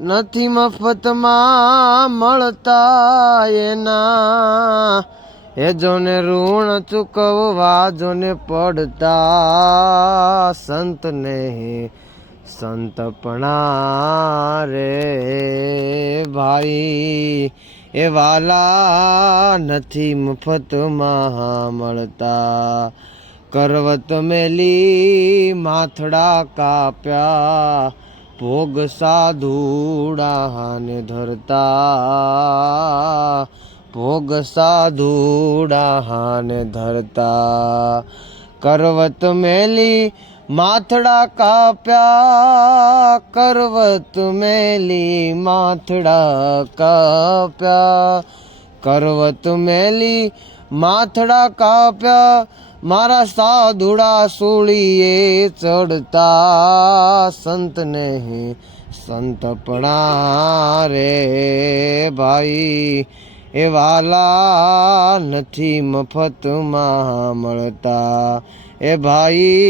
નથી મફતમાં મળતા એના. એ જોને ઋણ ચૂકવવા જોને પડતા સંત ને સંતપણા રે ભાઈ, એ વાલા નથી મફતમાં મળતા. કરવત મેલી માથડા કાપ્યા ભોગ સાધુડાને ધરતા ભોગ સાધુડાને ધરતા. કરવત મેલી માથડા કાપ્યા કરવત મેલી માથડા કાપ્યા. કરવત મેલી, માથડા કાપ્યા, મારા સાધુડા સૂળીએ ચડતા સંતને. સંતપણા રે ભાઈ, એ વાલા નથી મફતમાં મળતા. એ ભાઈ